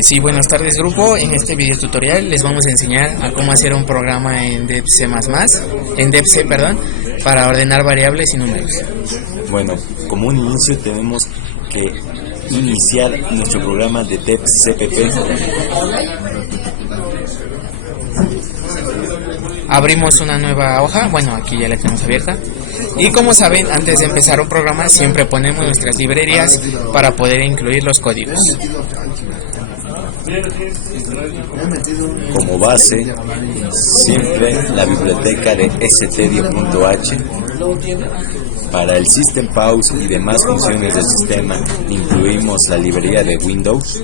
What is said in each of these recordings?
Sí, buenas tardes grupo. En este video tutorial les vamos a enseñar a cómo hacer un programa en DebC++, en DebC, perdón, para ordenar variables y números. Bueno, como un inicio tenemos que iniciar nuestro programa de DebCpp. Abrimos una nueva hoja, bueno, aquí ya la tenemos abierta. Y como saben, antes de empezar un programa siempre ponemos nuestras librerías para poder incluir los códigos. Como base, siempre la biblioteca de stdio.h. Para el System Pause y demás funciones del sistema, incluimos la librería de Windows.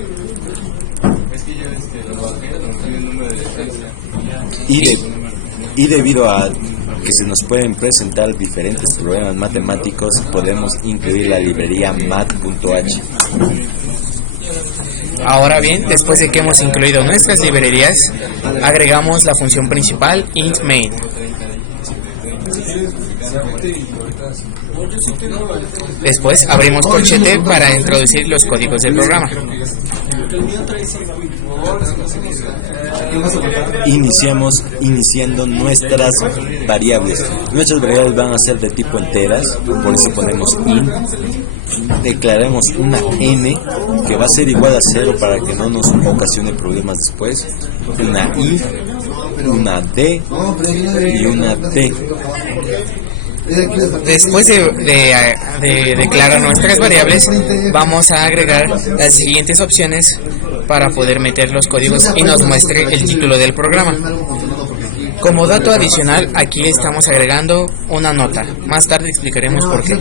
Y debido a que se nos pueden presentar diferentes problemas matemáticos, podemos incluir la librería mat.h. Ahora bien, después de que hemos incluido nuestras librerías, agregamos la función principal int main. Después abrimos corchete para introducir los códigos del programa. Iniciando nuestras variables. Nuestras variables van a ser de tipo enteras, por eso ponemos int. Declaremos una n que va a ser igual a 0 para que no nos ocasione problemas después, una i, una d y una t. Después de declarar nuestras variables, vamos a agregar las siguientes opciones para poder meter los códigos y nos muestre el título del programa. Como dato adicional, aquí estamos agregando una nota. Más tarde explicaremos por qué.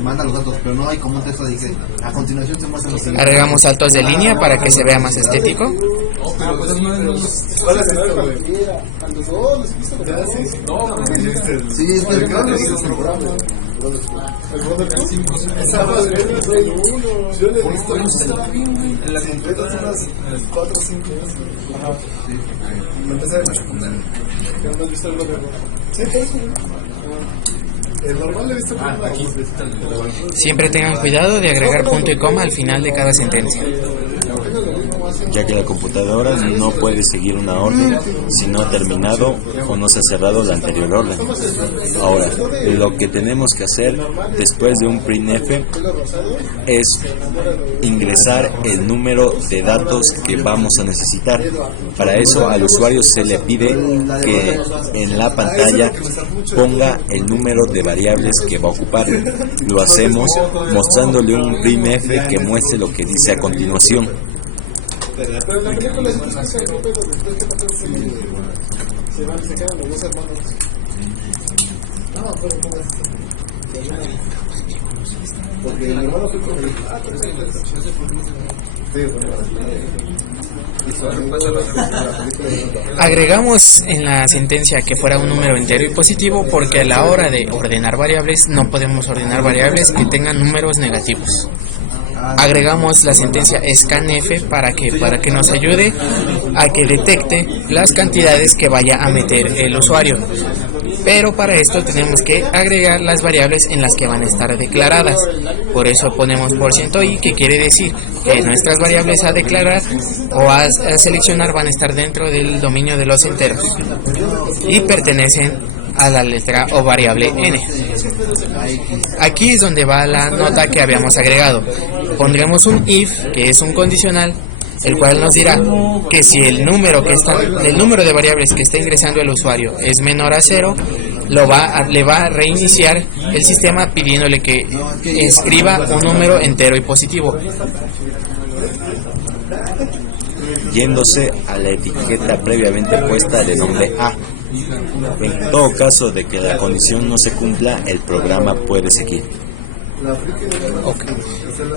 Manda los datos, pero no hay como un texto dice, a continuación se muestran los agregamos saltos de línea para que se vea más estético. Siempre tengan cuidado de agregar punto y coma al final de cada sentencia, ya que la computadora no puede seguir una orden si no ha terminado o no se ha cerrado la anterior orden. Ahora, lo que tenemos que hacer después de un printf es ingresar el número de datos que vamos a necesitar. Para eso al usuario se le pide que en la pantalla ponga el número de variables que va a ocupar. Lo hacemos mostrándole un printf que muestre lo que dice a continuación. Agregamos en la sentencia que fuera un número entero y positivo porque a la hora de ordenar variables no podemos ordenar variables que tengan números negativos. Agregamos la sentencia scanf para que nos ayude a que detecte las cantidades que vaya a meter el usuario. Pero para esto tenemos que agregar las variables en las que van a estar declaradas. Por eso ponemos %i, que quiere decir que nuestras variables a declarar o a seleccionar van a estar dentro del dominio de los enteros y pertenecen a la letra o variable n. Aquí es donde va la nota que habíamos agregado. Pondremos un if, que es un condicional, el cual nos dirá que si el número de variables que está ingresando el usuario es menor a 0, le va a reiniciar el sistema pidiéndole que escriba un número entero y positivo, yéndose a la etiqueta previamente puesta de nombre A. En todo caso de que la condición no se cumpla, el programa puede seguir. Okay.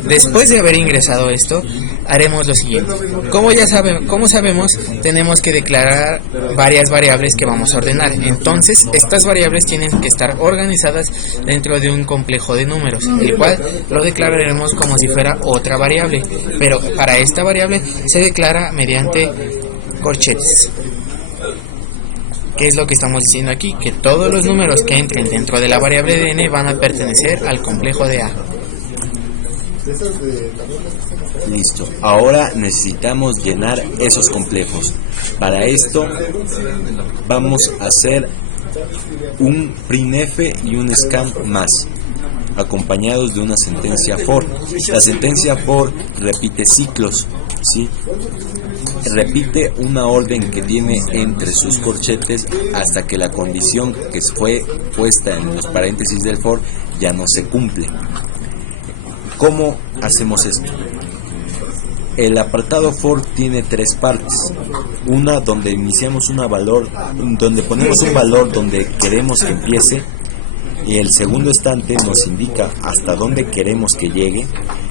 Después de haber ingresado esto, haremos lo siguiente. Como sabemos, tenemos que declarar varias variables que vamos a ordenar. Entonces, estas variables tienen que estar organizadas dentro de un complejo de números, el cual lo declararemos como si fuera otra variable. Pero para esta variable se declara mediante corchetes. ¿Qué es lo que estamos diciendo aquí? Que todos los números que entren dentro de la variable de n van a pertenecer al complejo de A. Listo. Ahora necesitamos llenar esos complejos. Para esto vamos a hacer un printf y un scan más, acompañados de una sentencia for. La sentencia for repite ciclos, ¿sí? Repite una orden que tiene entre sus corchetes hasta que la condición que fue puesta en los paréntesis del for ya no se cumple. ¿Cómo hacemos esto? El apartado for tiene tres partes. Una donde iniciamos donde ponemos un valor donde queremos que empiece, y el segundo estante nos indica hasta dónde queremos que llegue.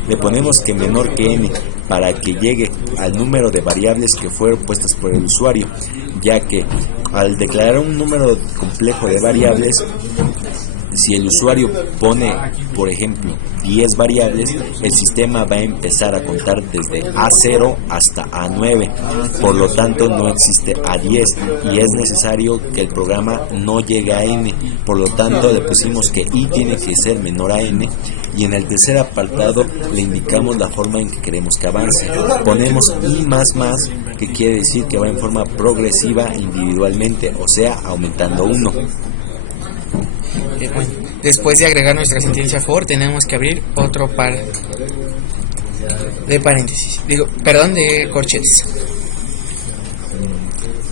Le ponemos que menor que n para que llegue al número de variables que fueron puestas por el usuario, ya que al declarar un número complejo de variables, si el usuario pone, por ejemplo, 10 variables, el sistema va a empezar a contar desde A0 hasta A9. Por lo tanto, no existe A10 y es necesario que el programa no llegue a N. Por lo tanto, le pusimos que I tiene que ser menor a N. Y en el tercer apartado le indicamos la forma en que queremos que avance. Ponemos I++, que quiere decir que va en forma progresiva individualmente, o sea, aumentando 1. Bueno, después de agregar nuestra sentencia for, tenemos que abrir otro par de paréntesis, de corchetes.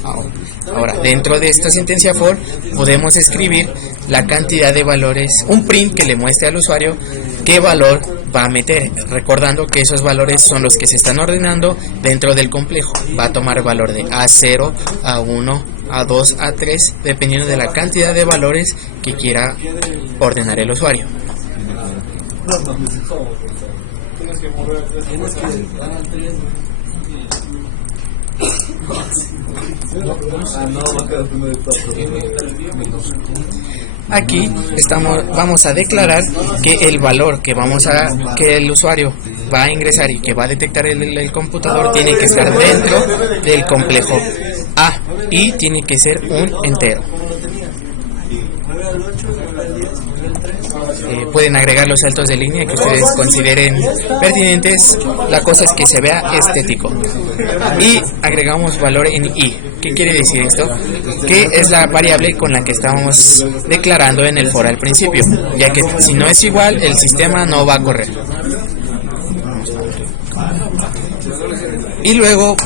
Ahora, dentro de esta sentencia for, podemos escribir la cantidad de valores, un print que le muestre al usuario qué valor va a meter, recordando que esos valores son los que se están ordenando dentro del complejo. Va a tomar valor de A0, A1, A2, A3, dependiendo de la cantidad de valores que quiera ordenar el usuario. Aquí vamos a declarar que el valor que el usuario va a ingresar y que va a detectar el computador tiene que estar dentro del complejo A y tiene que ser un entero. Pueden agregar los saltos de línea que ustedes consideren pertinentes. La cosa es que se vea estético. Y agregamos valor en I. ¿Qué quiere decir esto? Que es la variable con la que estamos declarando en el for al principio, ya que si no es igual, el sistema no va a correr. Y luego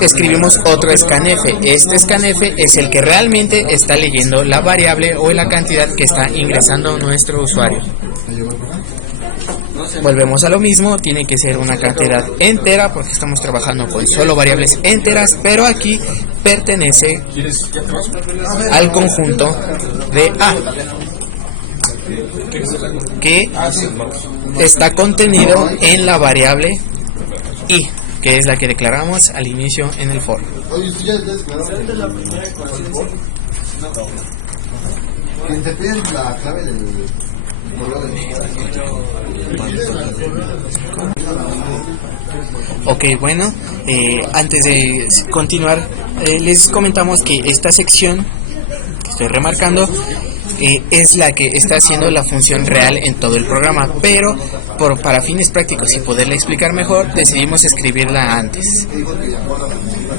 escribimos otro scanf. Este scanf es el que realmente está leyendo la variable o la cantidad que está ingresando nuestro usuario. Volvemos a lo mismo, tiene que ser una cantidad entera porque estamos trabajando con solo variables enteras, pero aquí pertenece al conjunto de A, que está contenido en la variable I, que es la que declaramos al inicio en el for. Que interpreten la clave del correo Ok, bueno, antes de continuar, les comentamos que esta sección que estoy remarcando es la que está haciendo la función real en todo el programa, pero para fines prácticos y poderla explicar mejor, decidimos escribirla antes.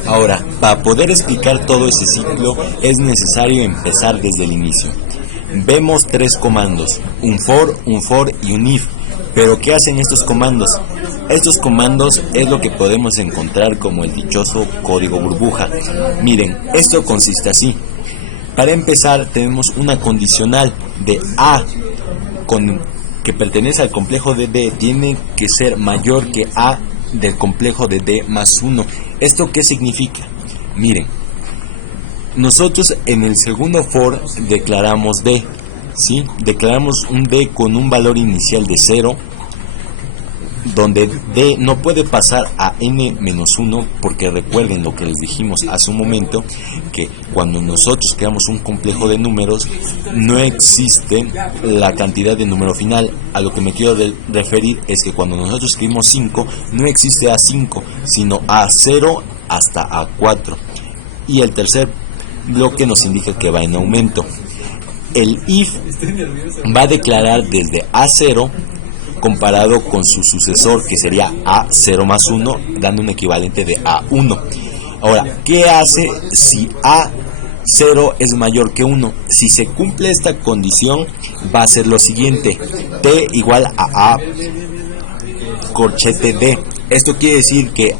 Ahora, para poder explicar todo ese ciclo es necesario empezar desde el inicio. Vemos tres comandos, un for y un if. Pero ¿qué hacen estos comandos? Estos comandos es lo que podemos encontrar como el dichoso código burbuja. Miren, esto consiste así. Para empezar tenemos una condicional de A que pertenece al complejo de D, tiene que ser mayor que A del complejo de D más 1. ¿Esto qué significa? Miren, nosotros en el segundo for declaramos D, ¿sí? Declaramos un D con un valor inicial de 0, donde D no puede pasar a n-1, porque recuerden lo que les dijimos hace un momento, que cuando nosotros creamos un complejo de números no existe la cantidad de número final. A lo que me quiero referir es que cuando nosotros escribimos 5 no existe A5, sino A0 hasta A4, y el tercer bloque nos indica que va en aumento. El if va a declarar desde A0 comparado con su sucesor, que sería A0 más 1, dando un equivalente de A1. Ahora, ¿qué hace si A0 es mayor que 1? Si se cumple esta condición, va a ser lo siguiente: T igual a A corchete D. Esto quiere decir que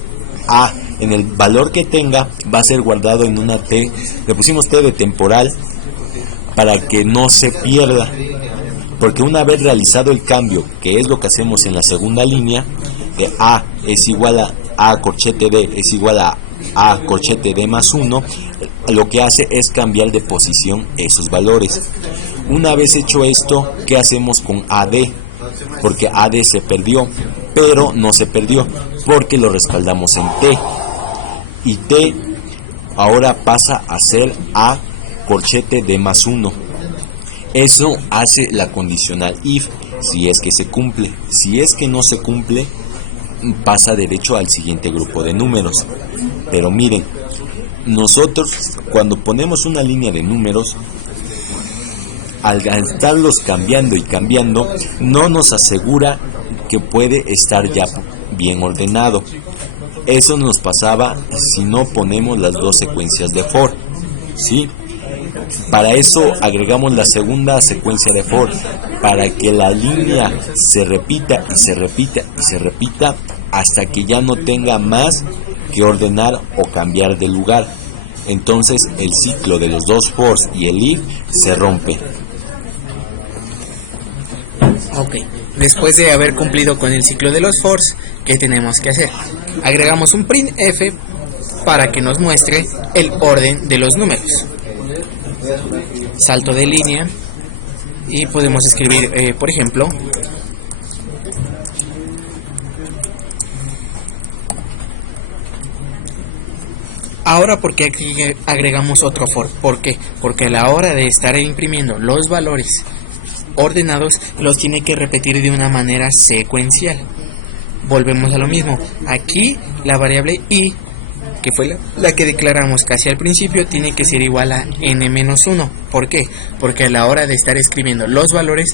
A, en el valor que tenga, va a ser guardado en una T. Le pusimos T de temporal para que no se pierda, porque una vez realizado el cambio, que es lo que hacemos en la segunda línea, que A es igual a A corchete D es igual a A corchete D más 1, lo que hace es cambiar de posición esos valores. Una vez hecho esto, ¿qué hacemos con AD? Porque AD se perdió, pero no se perdió porque lo respaldamos en T, y T ahora pasa a ser A corchete D más 1. Eso hace la condicional if, si es que se cumple. Si es que no se cumple, pasa derecho al siguiente grupo de números. Pero miren, nosotros cuando ponemos una línea de números, al estarlos cambiando y cambiando, no nos asegura que puede estar ya bien ordenado. Eso nos pasaba si no ponemos las dos secuencias de for, ¿sí? Para eso agregamos la segunda secuencia de for, para que la línea se repita y se repita y se repita hasta que ya no tenga más que ordenar o cambiar de lugar. Entonces el ciclo de los dos fors y el if se rompe. Ok, después de haber cumplido con el ciclo de los fors, ¿qué tenemos que hacer? Agregamos un printf para que nos muestre el orden de los números. Salto de línea y podemos escribir, por ejemplo, ahora, ¿por qué aquí agregamos otro for? ¿Por qué? Porque a la hora de estar imprimiendo los valores ordenados, los tiene que repetir de una manera secuencial. Volvemos a lo mismo. Aquí la variable i, que fue la que declaramos casi al principio, tiene que ser igual a n-1. ¿Por qué? Porque a la hora de estar escribiendo los valores,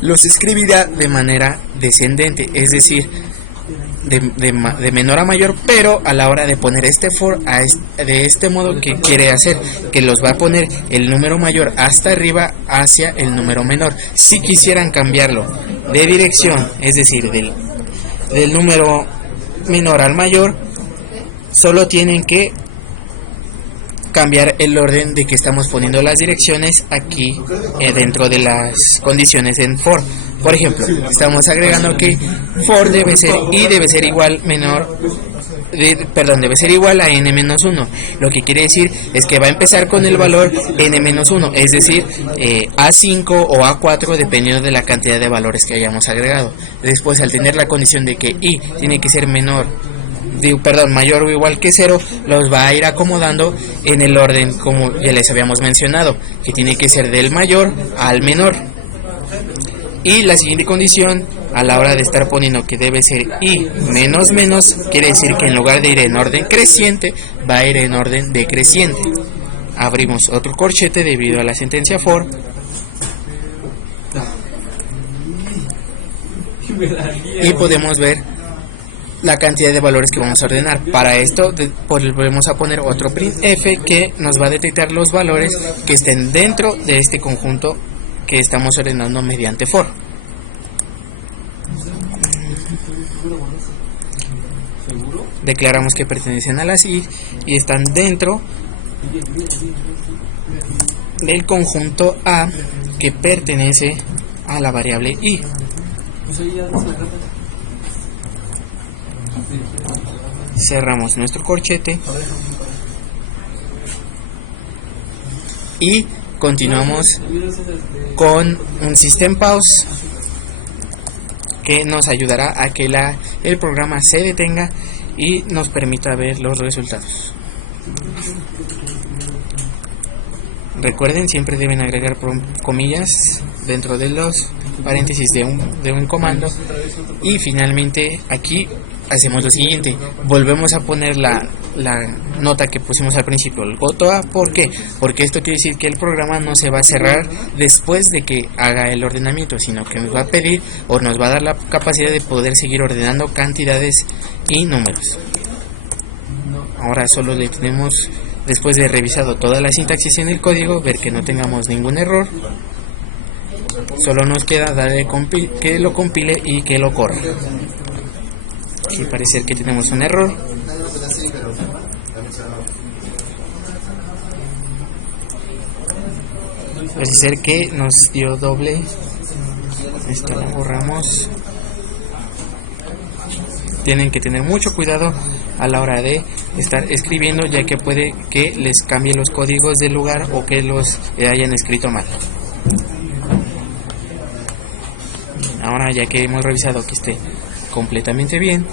los escribirá de manera descendente, es decir, de menor a mayor, pero a la hora de poner este for de este modo, ¿qué quiere hacer? Que los va a poner el número mayor hasta arriba hacia el número menor. Si quisieran cambiarlo de dirección, es decir, del número menor al mayor, solo tienen que cambiar el orden de que estamos poniendo las direcciones aquí dentro de las condiciones en for. Por ejemplo, estamos agregando que for debe ser i debe ser igual debe ser igual a n-1. Lo que quiere decir es que va a empezar con el valor n-1, es decir, a5 o a4, dependiendo de la cantidad de valores que hayamos agregado. Después, al tener la condición de que i tiene que ser mayor o igual que 0, los va a ir acomodando en el orden como ya les habíamos mencionado, que tiene que ser del mayor al menor. Y la siguiente condición, a la hora de estar poniendo que debe ser i menos menos, quiere decir que en lugar de ir en orden creciente, va a ir en orden decreciente. Abrimos otro corchete debido a la sentencia for. Y podemos ver la cantidad de valores que vamos a ordenar. Para esto volvemos a poner otro printf que nos va a detectar los valores que estén dentro de este conjunto que estamos ordenando mediante for. Declaramos que pertenecen a la SIG y están dentro del conjunto A que pertenece a la variable i. Cerramos nuestro corchete y continuamos con un system pause que nos ayudará a que el programa se detenga y nos permita ver los resultados. Recuerden, siempre deben agregar comillas dentro de los paréntesis de un comando, y finalmente aquí hacemos lo siguiente: volvemos a poner la nota que pusimos al principio, el goto A. ¿Por qué? Porque esto quiere decir que el programa no se va a cerrar después de que haga el ordenamiento, sino que nos va a pedir o nos va a dar la capacidad de poder seguir ordenando cantidades y números. Ahora solo le tenemos, después de revisado toda la sintaxis en el código, ver que no tengamos ningún error. Solo nos queda darle que lo compile y que lo corra. Aquí parece que tenemos un error. Parece ser que nos dio doble. Esta la borramos. Tienen que tener mucho cuidado a la hora de estar escribiendo, ya que puede que les cambie los códigos del lugar o que los hayan escrito mal. Ahora, ya que hemos revisado que esté completamente bien,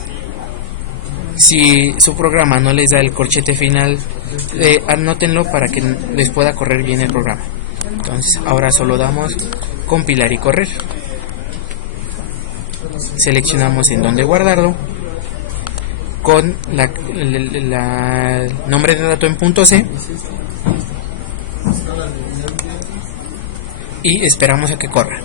si su programa no les da el corchete final, anótenlo para que les pueda correr bien el programa. Entonces ahora solo damos compilar y correr, seleccionamos en dónde guardarlo con la nombre de dato en .c y esperamos a que corra.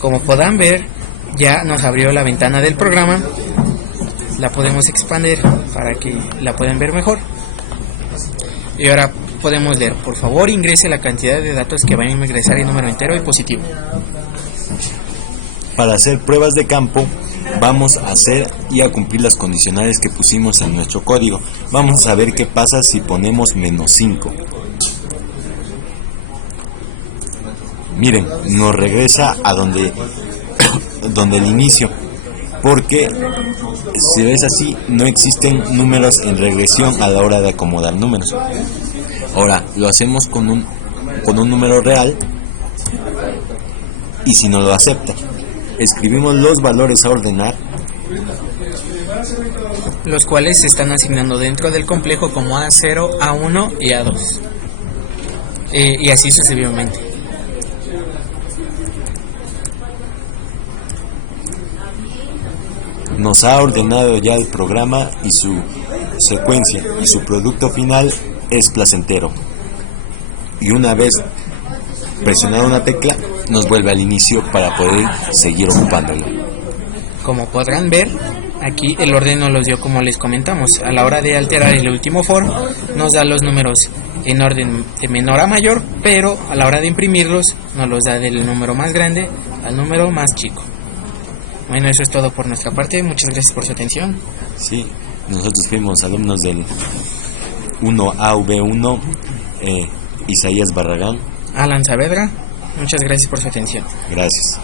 Como podrán ver, ya nos abrió la ventana del programa. La podemos expandir para que la puedan ver mejor. Y ahora podemos leer: por favor ingrese la cantidad de datos que van a ingresar en número entero y positivo. Para hacer pruebas de campo, vamos a hacer y a cumplir las condicionales que pusimos en nuestro código. Vamos a ver qué pasa si ponemos -5. Miren, nos regresa a donde el inicio, porque si ves así, no existen números en regresión a la hora de acomodar números. Ahora lo hacemos con un número real, y si no lo acepta, escribimos los valores a ordenar, los cuales se están asignando dentro del complejo como A0, A1 y A2, y así sucesivamente. Nos ha ordenado ya el programa y su secuencia, y su producto final es placentero. Y una vez presionada una tecla, nos vuelve al inicio para poder seguir ocupándolo. Como podrán ver, aquí el orden nos los dio como les comentamos. A la hora de alterar el último for, nos da los números en orden de menor a mayor, pero a la hora de imprimirlos nos los da del número más grande al número más chico. Bueno, eso es todo por nuestra parte. Muchas gracias por su atención. Sí, nosotros fuimos alumnos del 1AV1, Isaías Barragán. Alan Saavedra, muchas gracias por su atención. Gracias.